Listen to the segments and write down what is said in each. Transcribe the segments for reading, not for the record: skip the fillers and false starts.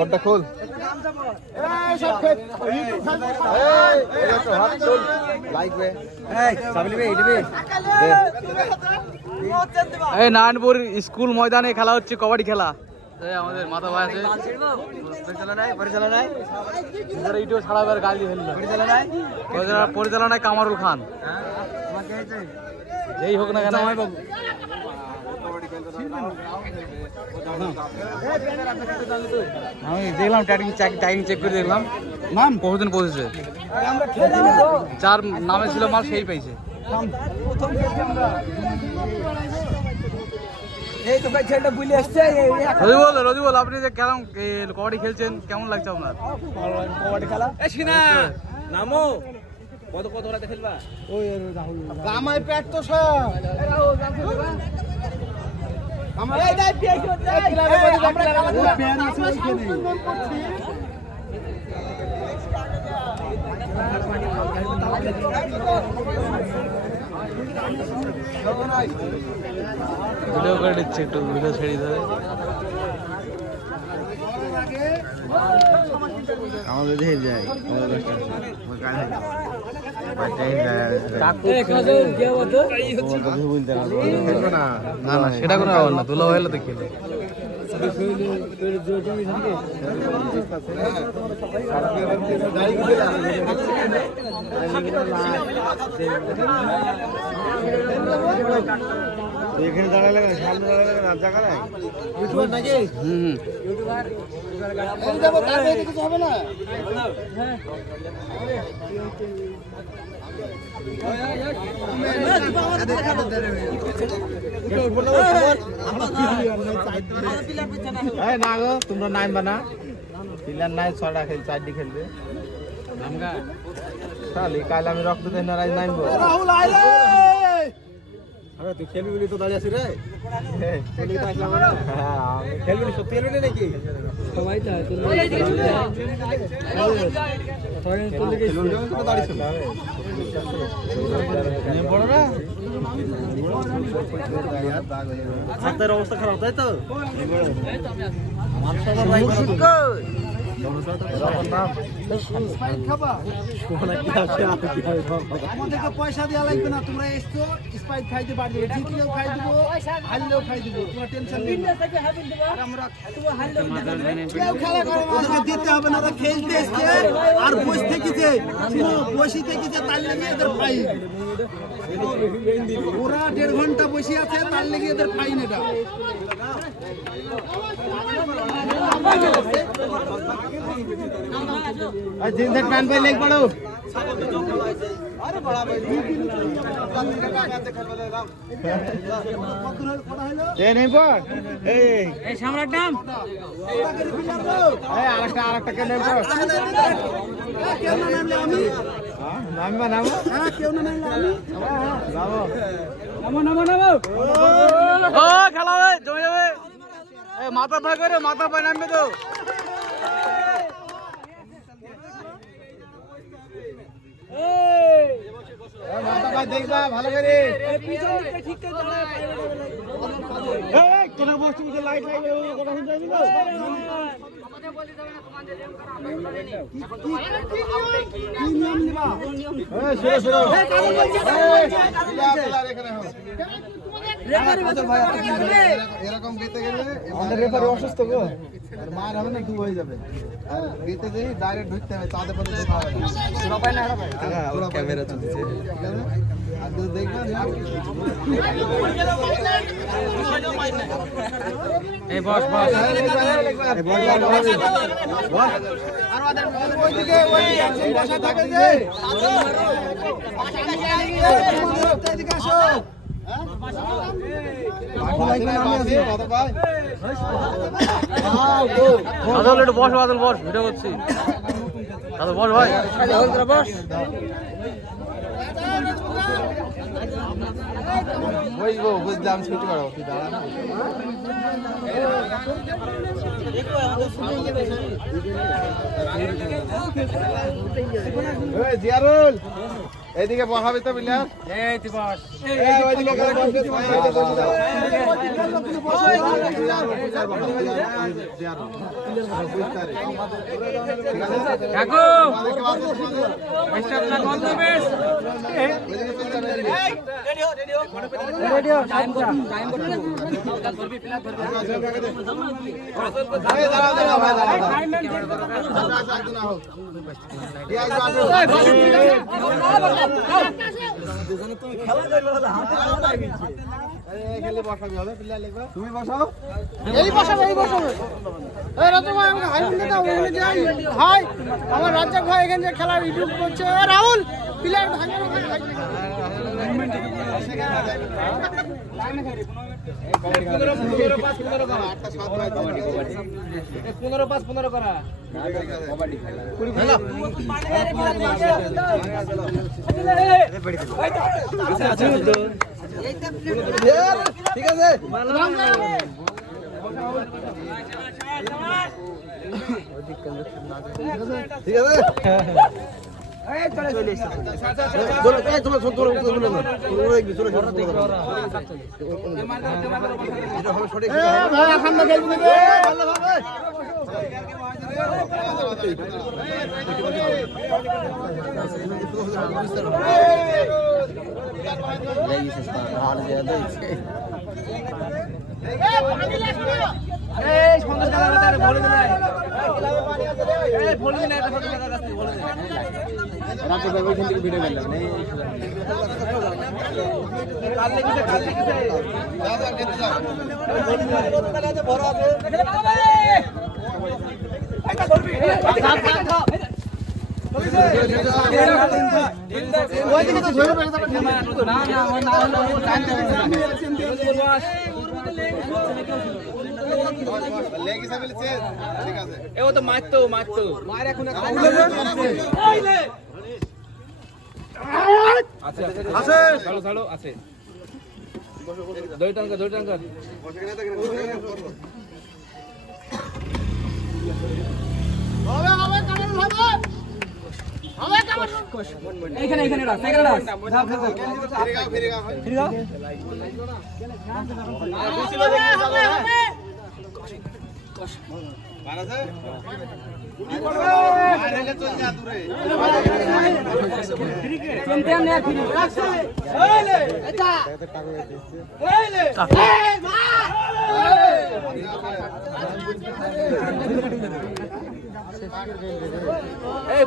ওটা খোল নারায়ণপুর স্কুল ময়দানে খেলা হচ্ছে কবাডি খেলা। আমাদের মাথা ভাই আছে ছাড়াবার গালি ফেললো পরিচালনায় কামারুল খান। যেই হোক না কেন আমি দেখলাম টাইম চেক করে দেখলাম নাম কতদিন পৌঁছেছে, যার নামে ছিল মাল সেই পাইছে। রজিবল আপনি যে কেমন কবাডি খেলছেন কেমন লাগছে আপনার? কবাডি খেলা নামো কত কত রাতে খেলবা? ওই গামাই পেট তো সব আমার এই দাই পেট আমরা প্যান আছে ওইখানে। ভিডিও করে দিচ্ছে, একটু ভিডিও ছেড়ে দেবে। আমাদের দেখে যাই না না সেটা কোনো ব্যাপার না, দুলা হইলে তো খেলে এখানে দাঁড়ালে সামনে দাঁড়ালে না জায়গা নাই। না গো তোমরা নামবা না, প্লেয়ার নাই, ছটা খেল চারটি খেলবে। কাল আমি রক্ত দেন নামবো। তুই খেলবি বলি তো দাঁড়িয়ে আছি রে, খেলবি সত্যি খেলবি নাকি? সবাই হাতের অবস্থা খারাপ তাই তো। আমাদেরকে পয়সা দেওয়া লাগবে না, তোমরা এসছো স্প্রাইট খাইতে পারবে, জিতলেও খাই দেবো হারলেও খাই দেবো, তোমার টেনশন নেই। কেউ খেলা করে আমাদেরকে দিতে হবে না, ওরা খেলতে এসছে আর বসে থেকেছে, বসে থেকেছে তার লেগে এদের ফাইন। ওরা 1.5 ঘন্টা বসে আছে তার লেগে এদের ফাইন এটা। জিন্সের প্যান্ট পরে লেগ পড়ো। আরেকটা কে নেই নামবা নামো কেউ না নামলে খেলা হবে জমে যাবে। মাথা ভাগ করে মাথা পায় নামবে তো। দেখবা ভালো করে লাইট লাগবে কথা শুনতে এরকম গেতে গেলে আমাদের রেফারি অসুস্থ গো, মার হবে না, দু হয়ে যাবে। আর গেতে গেলে ডাইরেক্ট ঢুকতে হবে, তাদের পথে দেখা হবে না। ক্যামেরা চলছে আর দেখবেন এই বস বস আর ওদের ওইদিকে বসা থাকে যে এদিকে আসো। একটু বস বাদল বস, ভিডিও করছি। বস ভাই বস। বুঝবো বুঝলাম, ছুটি করো তুই দাঁড়া না। জিয়ারুল এইদিকে বসাবি তো প্লেয়ার এই তুই বস কাকু স্টাফ না কল দে বেশ রেডিও টাইম কর ধরবি প্লেয়ার তুমি বসাও ভাই আমার রাজ্জাক ভাই এখানে যে খেলা ইউটিউব করছে রাহুল প্লেয়ার ভাঙে 15 করা ঠিক আছে ঠিক আছে ও তো মারতো মার এখন আছে ছাড়ো আছে দই টাঙ্কা এইখানে রাখ ফিরে যাও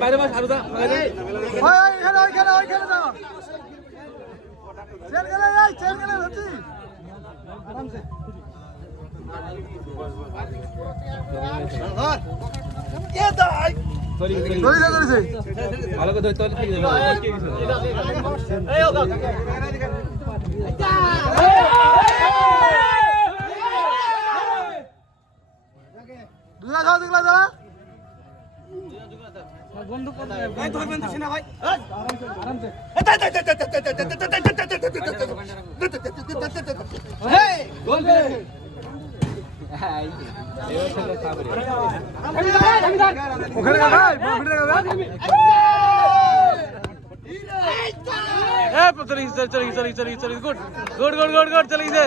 বাইরে মাছ আরো ভালো করে ধরতে বন্ধু চলে গুড চলে গেছে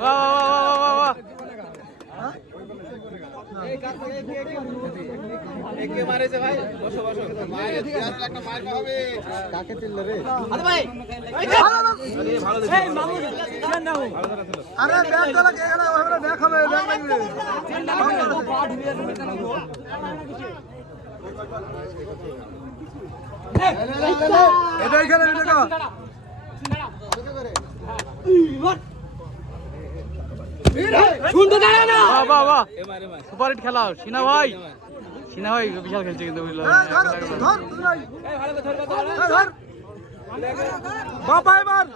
বাহ একে মারেছে ভাই বসো একটা মার হবে কাকে চিল্লে রে ভাই ভালো দেখো এই মামু আরে ব্যাগ তো লাগে এখানে ওখানে ব্যাগ হবে ব্যাগ লাগবে এটা এখানে এটা সুন্দর দাঁড়া না বাহ সুপার হিট খেলা সিনা ভাই বিশাল খেলছে কিন্তু বাবা এবার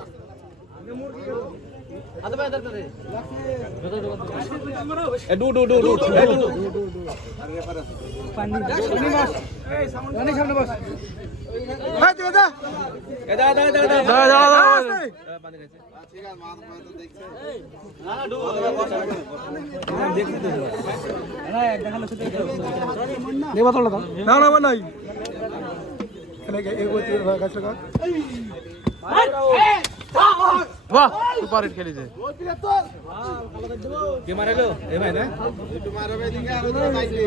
নাই বাহ সুপার হিট খেলেছে কে মারালো এ ভাই না একটু মারবে দিকে আর ওদিকে বাইকে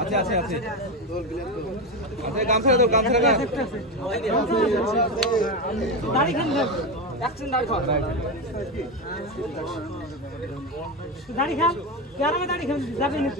আছে আছে আছে আছে গামছা দাও গামছা লাগা দাড়ি খান অ্যাকশন দাড়ি খান দাড়ি খান কেরামে দাড়ি খান যাবে না